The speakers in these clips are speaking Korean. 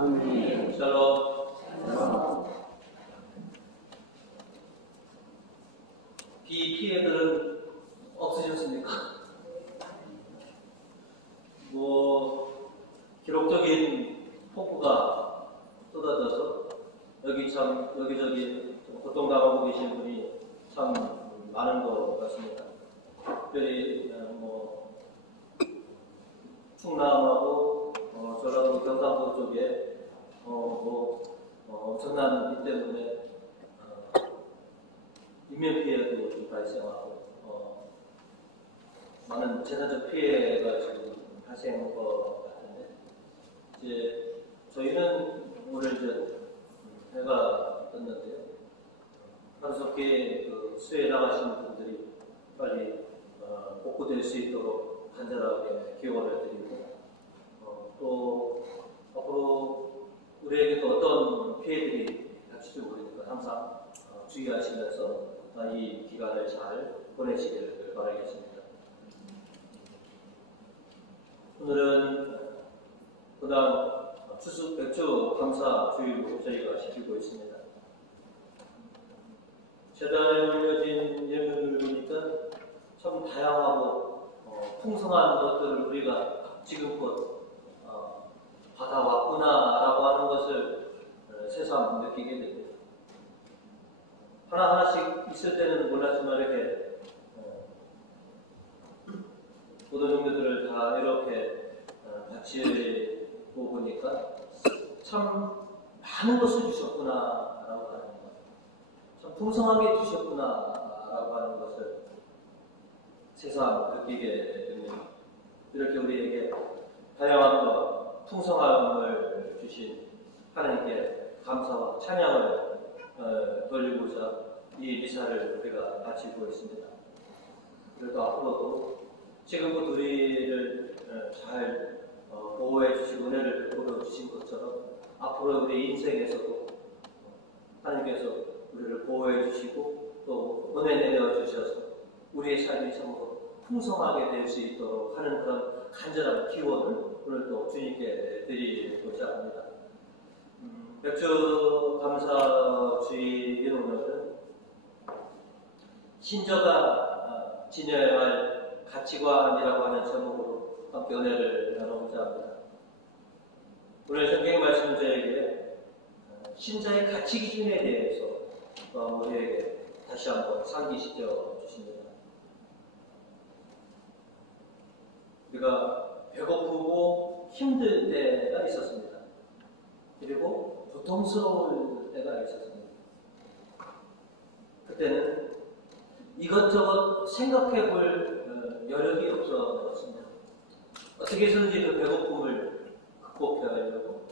아멘. 샬롬. 비 피해들은 없으셨습니까? 기록적인 폭우가 쏟아져서 여기저기 고통당하고 계신 분이 참 많은 것 같습니다. 특별히 충남하고 전라도 경상도 쪽에 엄청난 비 때문에 인명 피해도 발생하고 많은 재산적 피해가 지금 발생한 것 같은데, 이제 저희는 오늘 해가 떴는데요. 하루속히 수해에 나가시는 분들이 빨리 복구될 수 있도록 간절하게 기원을 드리고, 또 앞으로 우리에게도 어떤 피해들이 닥칠지 모르니까 항상 주의하시면서 이 기간을 잘 보내시기를 바라겠습니다. 오늘은 그다음 추수 백주 감사 주일로 저희가 지키고 있습니다. 재단에 올려진 예물을 보니까 참 다양하고 풍성한 것들을 우리가 지금껏 받아왔구나라고 하는 것을 새삼 느끼게 됩니다. 하나하나씩 있을 때는 몰랐지만 이렇게 모든 종류들을 다 이렇게 같이 보니까 참 많은 것을 주셨구나라고 하는 것, 참 풍성하게 주셨구나라고 하는 것을 새삼 느끼게 됩니다. 이렇게 우리에게 다양한 것, 풍성함을 주신 하나님께 감사와 찬양을 돌리고자 이 미사를 우리가 바치고 있습니다. 그래도 앞으로도 지금부터 우리를 잘 보호해 주시고 은혜를 베풀어 주신 것처럼 앞으로 우리 인생에서도 하나님께서 우리를 보호해 주시고 또 은혜 내려 주셔서 우리의 삶이 참으로 풍성하게 될 수 있도록 하는 그런 간절한 기원을 오늘 또 주님께 드리고자 합니다. 백주 감사 주일인 오늘은 신저가 지녀야 할 가치관이라고 하는 제목으로 함께 은혜를 나누고자 합니다. 오늘 성경 말씀 저에게 신자의 가치 기준에 대해서 우리에게 다시 한번 상기시켜 주십니다. 우리가 배고프고 힘들 때가 있었습니다. 그리고 고통스러울 때가 있었습니다. 그때는 이것저것 생각해 볼 여력이 없었습니다. 어떻게 해서든지 그 배고픔을 극복해하려고,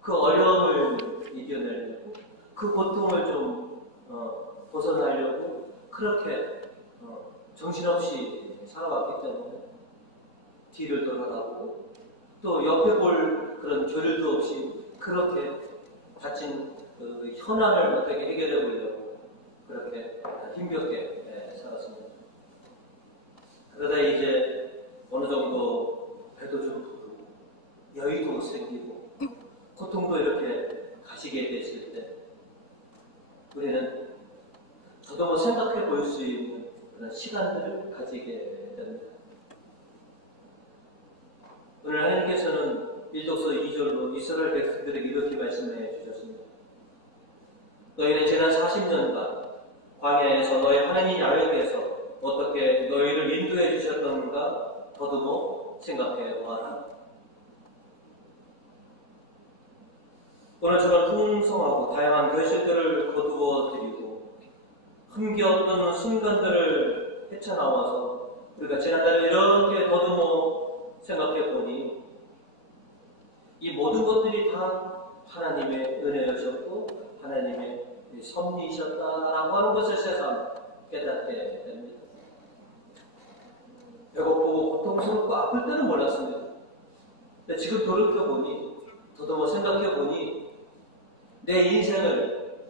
그 어려움을 이겨내려고, 그 고통을 좀 벗어나려고 그렇게 정신없이 살아왔기 때문에 뒤를 돌아가고 또 옆에 볼 그런 교류도 없이 그렇게 갇힌 현안을 어떻게 해결해 보려고 그렇게 힘겹게 살았습니다. 그러다 이제 어느 정도 배도 좀 부르고 여유도 생기고 고통도 이렇게 가시게 되실 때 우리는 더더욱 생각해 볼 수 있는 그런 시간들을 가지게 됩니다. 오늘 하나님께서는 일독서 2절로 이스라엘 백성들에게 이렇게 말씀해 주셨습니다. 너희는 지난 40년간 광야에서 너희 하나님 야훼께서 어떻게 너희를 인도해 주셨던가 더듬어 생각해 보아라. 오늘처럼 풍성하고 다양한 결실들을 거두어 드리고 흥겨웠던 순간들을 헤쳐나와서 우리가 지난달에 이렇게 더듬어 생각해 보니 이 모든 것들이 다 하나님의 은혜였었고 하나님의 섭리이셨다라고 하는 것을 새삼 깨닫게 됩니다. 배고프고 고통스럽고 아플 때는 몰랐습니다. 근데 지금 돌이켜보니 더더욱 생각해보니 내 인생을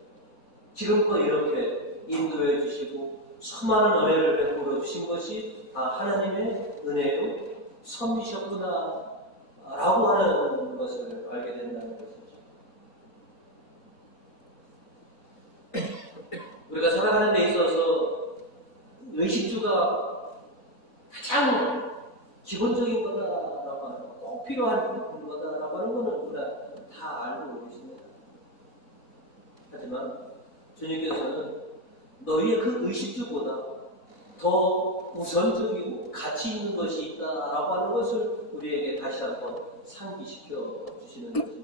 지금껏 이렇게 인도해 주시고 수많은 은혜를 베풀어 주신 것이 다 하나님의 은혜요 섭리셨구나 라고 하는 것을 알게 된다는 것이죠. 우리가 살아가는 데 있어서 의식주가 가장 기본적인 거다라고 하는, 꼭 필요한 거다라고 하는 거는 우리가 다 알고 계십니다. 하지만 주님께서는 너희의 그 의식주보다 더 우선적이고 가치 있는 것이 있다라고 하는 것을 우리에게 다시 한번 상기시켜 주시는 것이죠.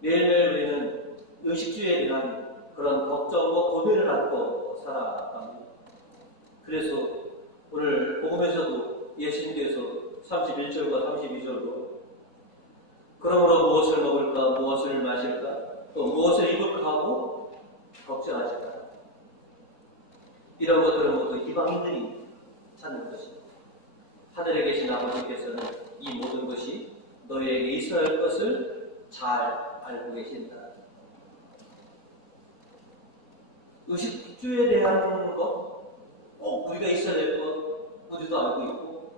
매일매일 우리는 의식주에 대한 그런 걱정과 고민을 안고 살아갑니다. 그래서 오늘 복음에서도 예수님께서 31절과 32절로 그러므로 무엇을 먹을까, 무엇을 마실까, 또 무엇을 입을까 하고 걱정하실까. 이런 것들은 모두 이방인들이 찾는 것입니다. 하늘에 계신 아버지께서는 이 모든 것이 너희에게 있어야 할 것을 잘 알고 계신다. 의식주에 대한 것, 꼭 우리가 있어야 될 것, 우리도 알고 있고,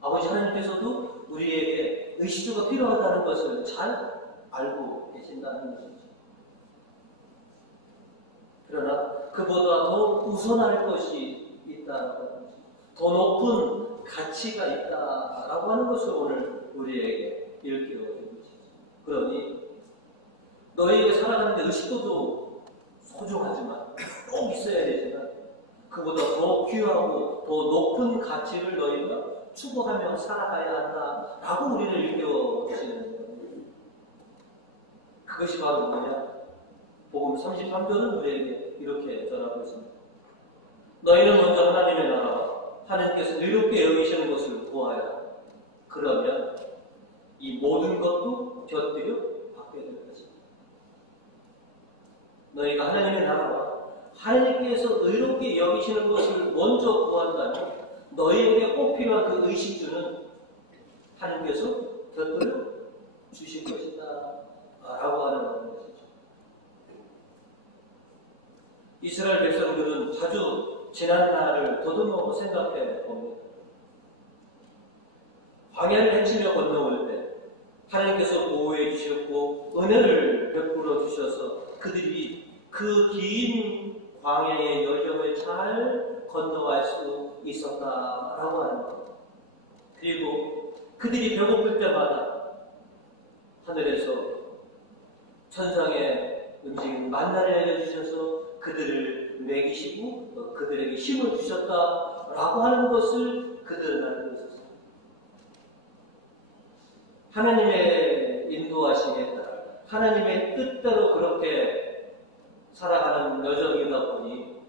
아버지 하나님께서도 우리에게 의식주가 필요하다는 것을 잘 알고 계신다는 것이죠. 그러나 그보다 더 우선할 것이 있다라고 하는 것이죠. 더 높은 가치가 있다라고 하는 것을 오늘 우리에게 일깨워준 것이죠. 그러니 너희에게 살아가는데 의식도 소중하지만 꼭 있어야 되지만 그보다 더 귀하고 더 높은 가치를 너희가 추구하며 살아가야 한다라고 우리를 일깨워주시는 거예요. 그것이 바로 뭐냐? 복음 33절은 우리에게 이렇게 전하고 있습니다. 너희는 먼저 하나님의 나라와 하나님께서 의롭게 여기시는 것을 구하여라. 그러면 이 모든 것도 곁들여 받게 될 것입니다. 너희가 하나님의 나라와 하나님께서 의롭게 여기시는 것을 먼저 구한다면 너희에게 꼭 필요한 그 의식주는 하나님께서 곁들여 주실 것이다 라고 하는 것이죠. 이스라엘 백성들은 자주 지난 날을 더듬어 생각해 봅니다. 광야를 헤치며 건너올 때 하나님께서 보호해 주셨고 은혜를 베풀어 주셔서 그들이 그 긴 광야의 여정을 잘 건너갈 수 있었다라고 하는 것. 그리고 그들이 배고플 때마다 하늘에서 천상의 음식 만나를 내려주셔서 그들을 먹이시고 그들에게 힘을 주셨다라고 하는 것을 그들은 알고 있었습니다. 하나님의 인도하심에 따라 하나님의 뜻대로 그렇게 살아가는 여정이다 보니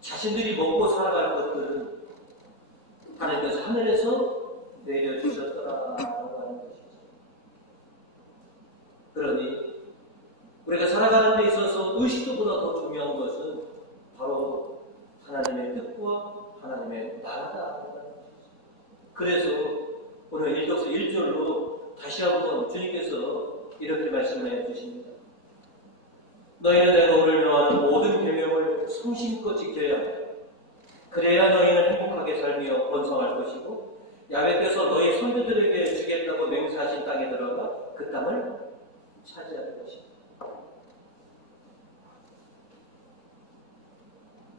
자신들이 먹고 살아갈 것들은 하나님께서 하늘에서 내려주셨더라라고 하는 것이죠. 그러니 우리가 살아가는 데 있어서 의식도보다 더 중요한 것은 바로 하나님의 뜻과 하나님의 나라다. 그래서 오늘 일독서 1절로 다시 한번 주님께서 이렇게 말씀해 주십니다. 너희는 내가 오늘 명하는 모든 계명을 성심껏 지켜야 한다. 그래야 너희는 행복하게 살며 번성할 것이고 야훼께서 너희 선조들에게 주겠다고 맹세하신 땅에 들어가 그 땅을 차지할 것이다.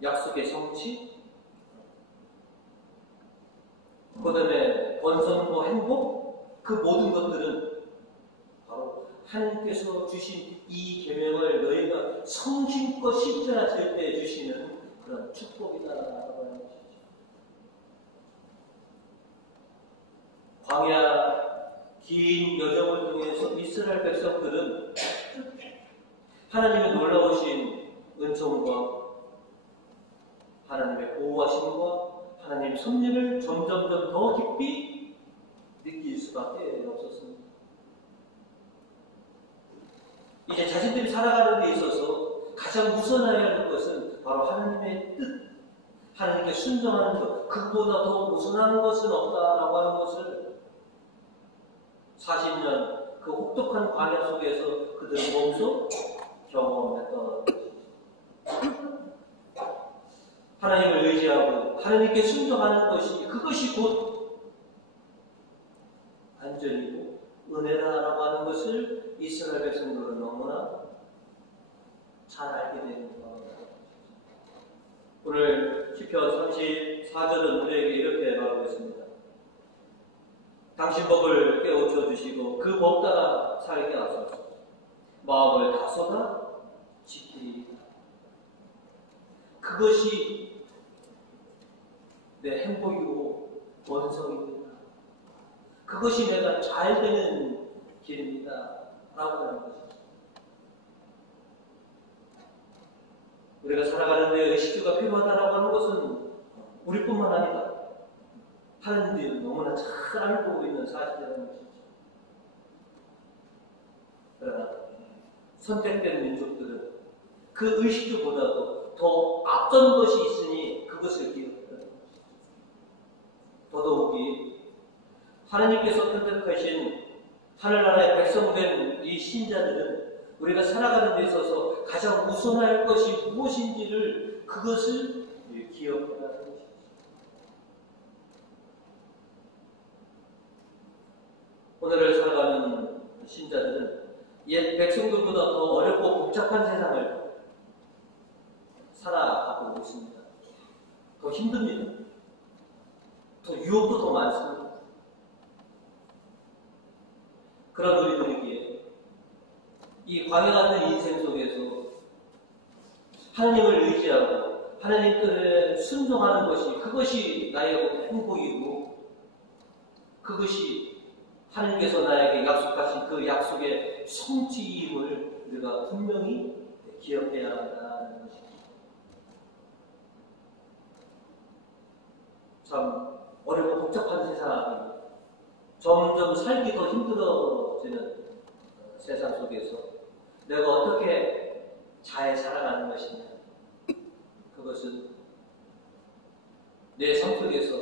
약속의 성취, 그 다음에 번성과 행복, 그 모든 것들은 바로 하나님께서 주신 이 계명을 너희가 성심껏 실천하실 때 주시는 그런 축복이다라고 하는 것이죠. 광야 긴 여정을 통해서 이스라엘 백성들은 하나님의 놀라우신 은총과 하나님의 보호하심과 하나님의 섭리를 점점점 더 깊이 느낄 수밖에 없었습니다. 이제 자신들이 살아가는 데 있어서 가장 우선해야 하는 것은 바로 하나님의 뜻, 하나님께 순종하는 것, 그보다 더 우선하는 것은 없다라고 하는 것을 40년 그 혹독한 광야 속에서 그들은 몸소 경험했던 것이죠. 하나님을 의지하고 하나님께 순종하는 것이 그것이 곧 안전이고 은혜다라고 하는 것을 이스라엘 백성들은 너무나 잘 알게 되는 겁니다. 오늘 시편 34절은 우리에게 이렇게 말하고 있습니다. 당신 법을 깨우쳐 주시고 그 법 따라 살게 하소서. 마음을 다소다 지키리이다. 그것이 내 행복이고 원성입니다. 그것이 내가 잘 되는 길입니다. 라고 하는 것이죠. 우리가 살아가는 데 의식주가 필요하다라고 하는 것은 우리뿐만 아니라 하나님도 너무나 잘 알고 있는 사실이라는 것이죠. 그러나 선택된 민족들은 그 의식주보다도 더 앞선 것이 있으니 그것을 기억한다는 것이죠. 더더욱이 하나님께서 선택하신 하늘나라의 백성된 이 신자들은 우리가 살아가는 데 있어서 가장 우선할 것이 무엇인지를 그것을 기억해야 하는 것이죠. 오늘을 살아가는 신자들은 옛 백성들보다 더 어렵고 복잡한 세상을 살아가고 있습니다. 더 힘듭니다. 더 유혹도 더 많습니다. 그런 우리들에게 이 광야 같은 인생 속에서 하나님을 의지하고 하나님 뜻에 순종하는 것이 그것이 나의 행복이고 그것이 하나님께서 나에게 약속하신 그 약속의 성취임을 우리가 분명히 기억해야 한다는 것입니다. 참 어렵고 복잡한 세상이 점점 살기 더 힘들어지는 세상 속에서 내가 어떻게 잘 살아가는 것이냐, 그것은 내 삶 속에서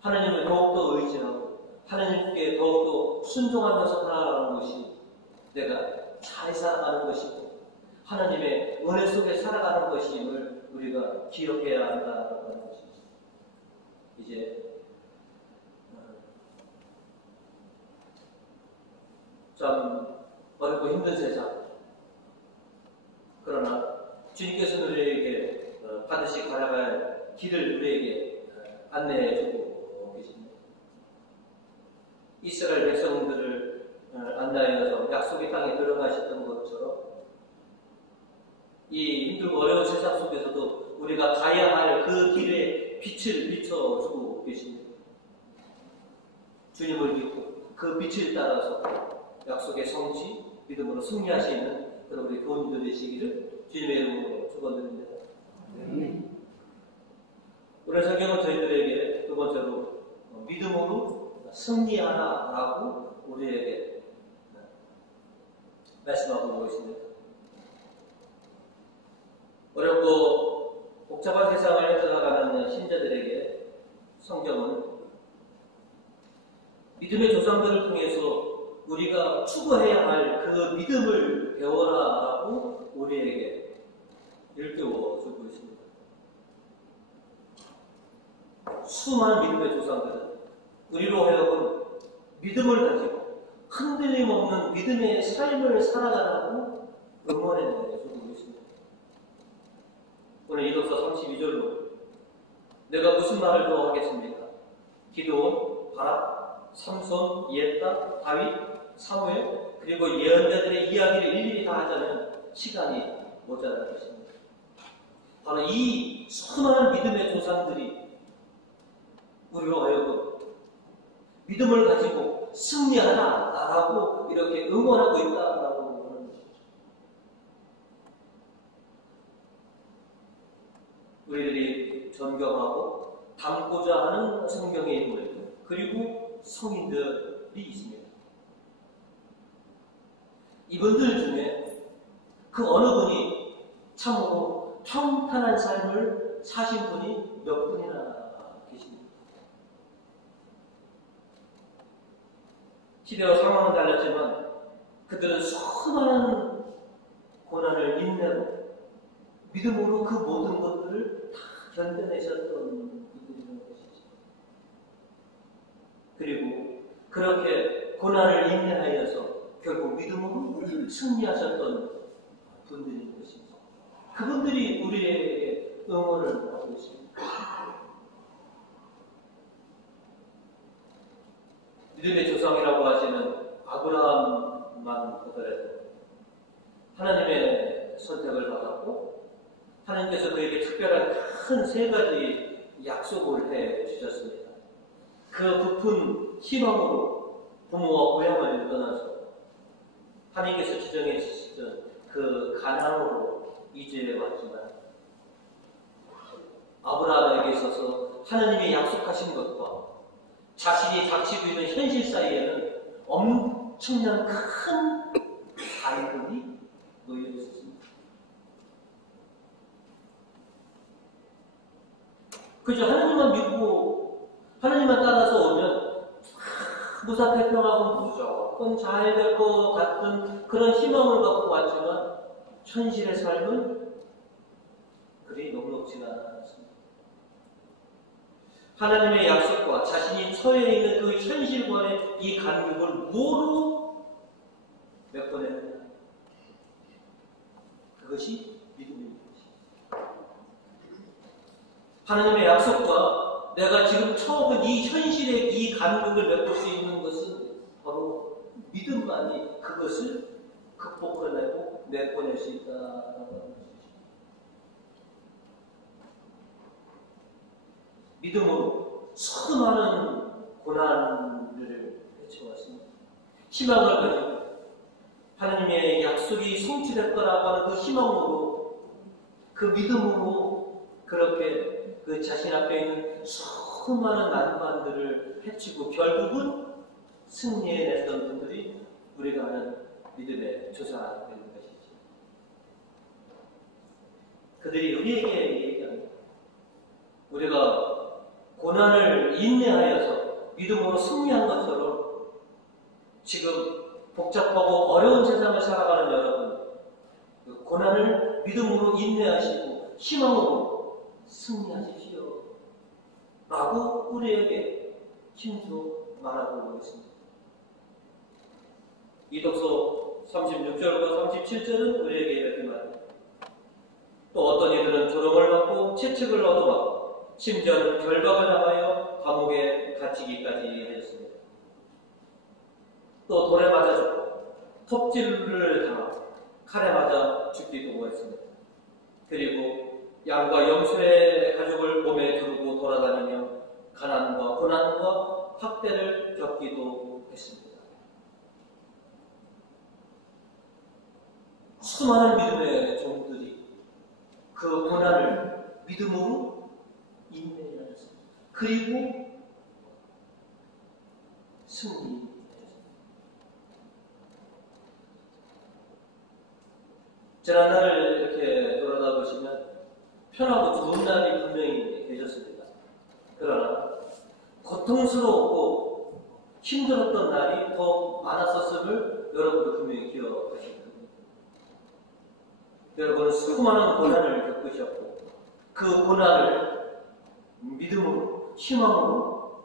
하나님을 더욱더 의지하고 하나님께 더욱더 순종하면서 살아가는 것이 내가 잘 살아가는 것이고 하나님의 은혜 속에 살아가는 것임을 우리가 기억해야 한다는 것입니다. 이제 참 어렵고 힘든 세상, 그러나 주님께서는 우리에게 반드시 걸어갈 길을 우리에게 안내해주고 계십니다. 이스라엘 백성들을 안내하여서 약속의 땅에 들어가셨던 것처럼 이 힘들고 어려운 세상 속에서도 우리가 가야 할 그 길에 빛을 비춰주고 계십니다. 주님을 믿고 그 빛을 따라서 약속의 성취, 믿음으로 승리하시는 그런 우리 교우님들 되시기를 주님의 이름으로 축원드립니다. 오늘 성경은 저희들에게 두 번째로 믿음으로 승리하라라고 우리에게 말씀하고 있습니다. 어렵고 복잡한 세상을 헤쳐나가는 신자들에게 성경은 믿음의 조상들을 통해서 우리가 추구해야 할 그 믿음을 배워라라고 우리에게 일깨워주고 있습니다. 수많은 믿음의 조상들은 우리로 하여금 믿음을 가지고 흔들림 없는 믿음의 삶을 살아가라고 응원해주고 있습니다. 오늘 이독서 32절로 내가 무슨 말을 더 하겠습니까? 기드온, 바락, 삼손, 예프다, 다윗, 사무엘, 그리고 예언자들의 이야기를 일일이 다 하자면 시간이 모자랄 것입니다. 바로 이 수많은 믿음의 조상들이 우리로 하여금 믿음을 가지고 승리하라라고 이렇게 응원하고 있다라고 하는 것이죠. 우리들이 존경하고 담고자 하는 성경의 인물 그리고 성인들이 있습니다. 이분들 중에 그 어느 분이 참으로 평탄한 삶을 사신 분이 몇 분이나 계십니다. 시대와 상황은 달랐지만 그들은 수많은 고난을 인내로 믿음으로 그 모든 것들을 다 견뎌내셨던 분들이라는 것이죠. 그리고 그렇게 고난을 인내하여서 결국 믿음으로 승리하셨던 분들인 것입니다. 그분들이 우리에게 응원을 하고 있습니다. 믿음의 조상이라고 하시는 아브라함만 보더라도 하나님의 선택을 받았고 하나님께서 그에게 특별한 큰 세 가지 약속을 해 주셨습니다. 그 부푼 희망으로 부모와 고향을 떠나서 하나님께서 지정해 주시던 그 가나안으로 이주해 왔지만 아브라함에게 있어서 하나님의 약속하신 것과 자신이 닥치고 있는 현실 사이에는 엄청난 큰 갈등이 놓여 있었습니다. 그저 하나님만 믿고 하나님만 따라서 오면 무사태평하고 무조건 잘 될 것 같은 그런 희망을 갖고 왔지만 현실의 삶은 그리 녹록지가 않았습니다. 하나님의 약속과 자신이 처해 있는 그 현실과의 이 간격을 뭐로 메꿔내느냐? 그것이 믿음인 것입니다. 하나님의 약속과 내가 지금 처한 이 현실의 이 간격을 메꿀 수 있는 것은 바로 믿음만이 그것을 극복해내고 메꿔낼 수 있다라고 하는 것입니다. 믿음으로 수많은 고난을 헤쳐왔습니다. 희망을 가지고 하나님의 약속이 성취될 거라고 하는 그 희망으로 그 믿음으로 그렇게 그 자신 앞에 있는 수많은 난관들을 헤치고 결국은 승리해냈던 분들이 우리가 아는 믿음의 조상이 되는 것이죠. 그들이 우리에게 얘기합니다. 우리가 고난을 인내하여서 믿음으로 승리한 것처럼 지금 복잡하고 어려운 세상을 살아가는 여러분, 그 고난을 믿음으로 인내하시고 희망으로 승리하십시오. 라고 우리에게 힘써 말하고 있습니다. 이독서 36절과 37절은 우리에게 이렇게 말합니다. 또 어떤 이들은 조롱을 받고 채찍을 얻어맞고 심지어는 결박을 당하여 감옥에 갇히기까지 하였습니다. 또 돌에 맞아 죽고 톱질을 당하고 칼에 맞아 죽기도 했습니다. 그리고 양과 염소의 가죽을 몸에 두르고 돌아다니며 가난과 고난과 학대를 겪기도 했습니다. 수많은 믿음의 종들이 그 고난을 믿음으로 인내하였습니다. 그리고 승리하였습니다. 지난날을 이렇게 돌아다 보시면 편하고 좋은 날이 분명히 계셨습니다. 그러나 고통스럽고 힘들었던 날이 더 많았었음을 여러분도 분명히 기억하실 겁니다. 여러분은 수많은 고난을 겪으셨고 그 고난을 믿음으로 희망으로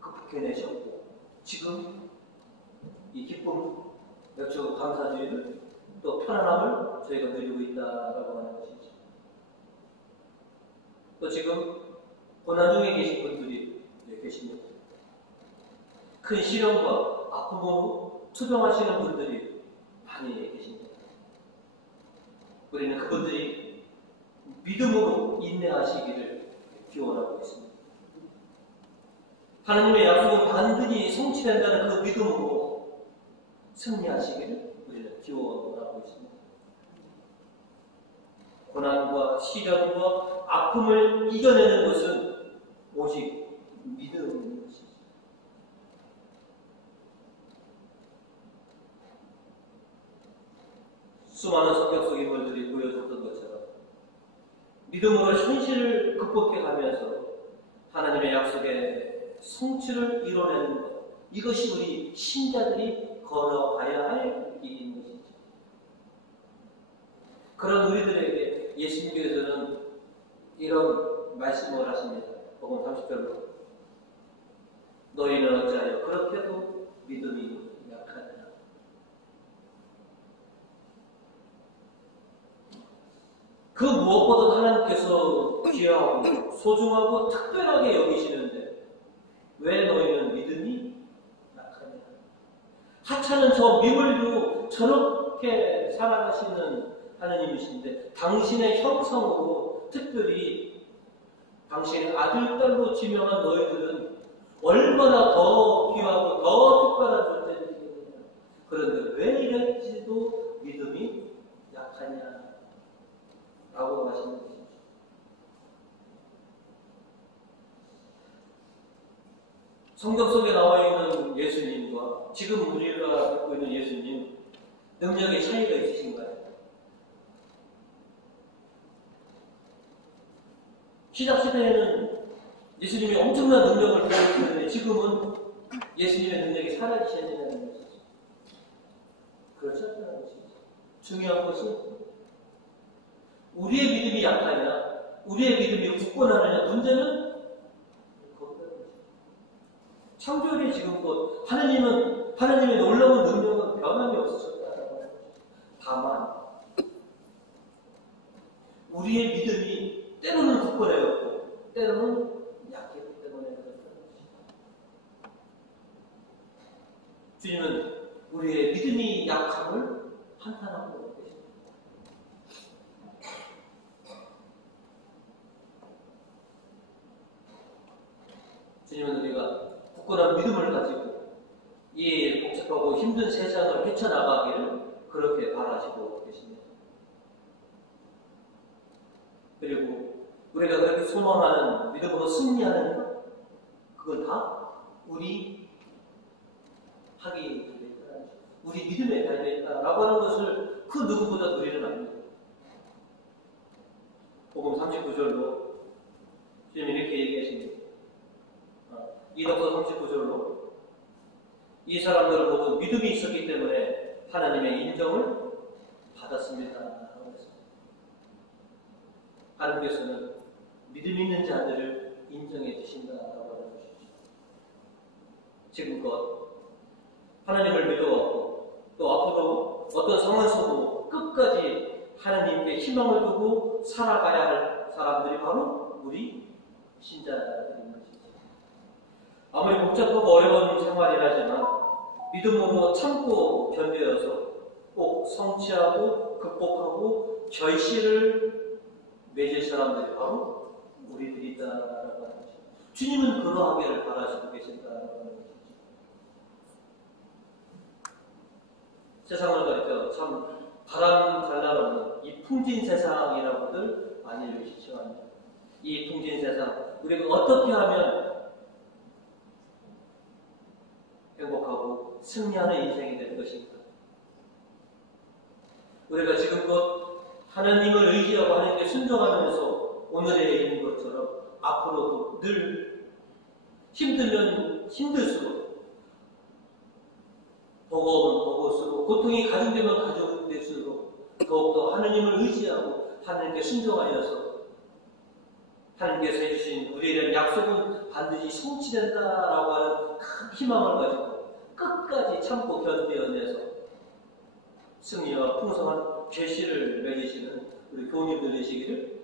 극복해내셨고 지금 이 기쁨, 역시 감사주의를 또 편안함을 저희가 누리고 있다라고 하는 것이죠. 또 지금 고난 중에 계신 분들이 계십니다. 큰 시련과 아픔으로 투병하시는 분들이 많이 계십니다. 우리는 그분들이 믿음으로 인내하시기를 기원하고 있습니다. 하나님의 약속은 반드시 성취된다는 그 믿음으로 승리하시기를 우리는 기원하고 있습니다. 고난과 시련과 아픔을 이겨내는 것은 오직 믿음인 것이죠. 수많은 성경 속 인물들이 보여줬던 것처럼 믿음으로 현실을 극복해가면서 하나님의 약속의 성취를 이뤄내는 것, 이것이 우리 신자들이 걸어가야 할 길인 것이죠. 그런 우리들에게 예수님께서는 이런 말씀을 하십니다. 복음 30절로 너희는 어찌하여 그렇게도 믿음이 약하냐. 그 무엇보다 하나님께서 귀하고 소중하고 특별하게 여기시는데 왜 너희는 믿음이 약하냐? 하찮은 저 미물도 저렇게 사랑하시는 하나님이신데 당신의 형성으로 특별히 당신의 아들, 딸로 지명한 너희들은 얼마나 더 귀하고 더 특별한 존재들이겠느냐. 그런데 왜 이럴지도 믿음이 약하냐 라고 하시는 것이죠. 성경 속에 나와 있는 예수님과 지금 우리가 듣고 있는 예수님 능력의 차이가 있으신가요? 시작시대에는 예수님이 엄청난 능력을 보여주셨는데 지금은 예수님의 능력이 사라지셨느냐는 것이죠. 그렇지 않다는 것이죠. 중요한 것은 우리의 믿음이 약하냐, 우리의 믿음이 굳건하느냐, 문제는 거기다 있죠. 창조일이 지금껏 하나님의 놀라운 능력은 변함이 없으셨다는 거죠. 다만 우리의 믿음이 때로는 굳건해졌고 때로는 약했기 때문에 그렇다는 것입니다. 주님은 우리의 믿음이 약함을 한탄하고 계십니다. 주님은 우리가 굳건한 믿음을 가지고 이 복잡하고 힘든 세상을 헤쳐나가기를 그렇게 바라시고 계십니다. 그리고 우리가 그렇게 소망하는 믿음으로 승리하는 것, 그건 다 우리 하기에 달려있다. 우리 믿음에 달려있다라고 하는 것을 그 누구보다 우리는 압니다. 복음 39절로 주님이 이렇게 얘기하십니다. 이덕서 39절로 이 사람들은 모두 믿음이 있었기 때문에 하나님의 인정을 받았습니다. 하나님께서는 믿음 있는 자들을 인정해 주신다라고 하는 것이죠. 지금껏 하나님을 믿어왔고 또 앞으로 어떤 상황에서도 끝까지 하나님께 희망을 두고 살아가야 할 사람들이 바로 우리 신자들인 것이죠. 아무리 복잡하고 어려운 생활이라지만 믿음으로 참고 견뎌서 꼭 성취하고 극복하고 결실을 맺을 사람들이 바로 우리들이다라고 하는 것이죠. 주님은 그러하기를 바라시고 계신다라고 하는 것이죠. 세상을 가리켜 참 바람 잘 나는 이 풍진 세상이라고들 많이 읽으시죠. 이 풍진 세상, 우리가 어떻게 하면 행복하고 승리하는 인생이 될 것인가? 우리가 지금껏 하나님을 의지하고 하나님께 순종하면서 오늘에 이른 것처럼 앞으로도 늘 힘들면 힘들수록 버거우면 버거울수록 고통이 가중되면 가중될수록 더욱더 하나님을 의지하고 하나님께 순종하여서 하나님께서 해주신 우리에 대한 약속은 반드시 성취된다라고 하는 큰 희망을 가지고 끝까지 참고 견뎌내서 승리와 풍성한 결실을 맺으시는 우리 교우님들 되시기를